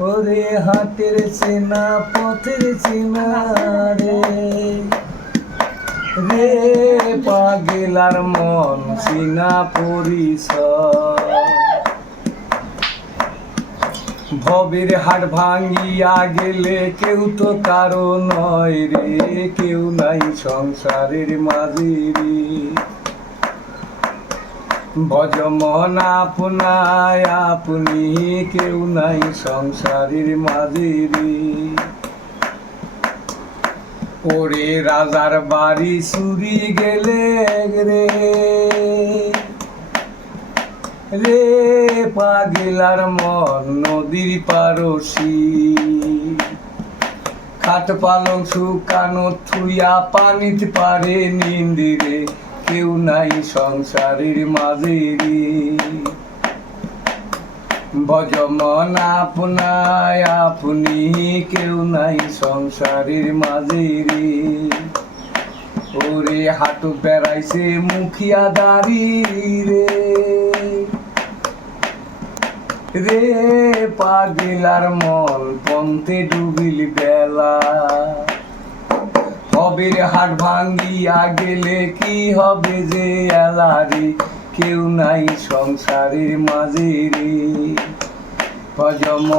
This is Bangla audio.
ওরে হাটের চেনা পথের চেনা রে রে পাগলার মন চিনা পরিচয় ভবের হাট ভাঙ্গিয়া গেলে কেউ তো কারো নয় রে কেউ নাই সংসারের মাঝে রে ভজমন আপনায় আপনি কেউ নাই সংসারের মাঝে রে ওরে রাজার বাড়ি চুরি গেলে রে রে পাগলার মন নদীর পারসি খাট পালং শুকানো থুইয়া পানিতে পারে নিন্দিরে কেউ নাই সংসারের মাঝে রে ভজমন আপনায় আপনি কেউ নাই সংসারের মাঝে রে ওরে হাঁটু বেড়াইছে মুখিয়া দাঁড়ি রে রে পাগলার মন পন্থে ডুবিল বেলা হবের হাট ভাঙ্গিয়া গেলে কি হবে যে এলারি কেউ নাই সংসারের মাঝে রে ভজমন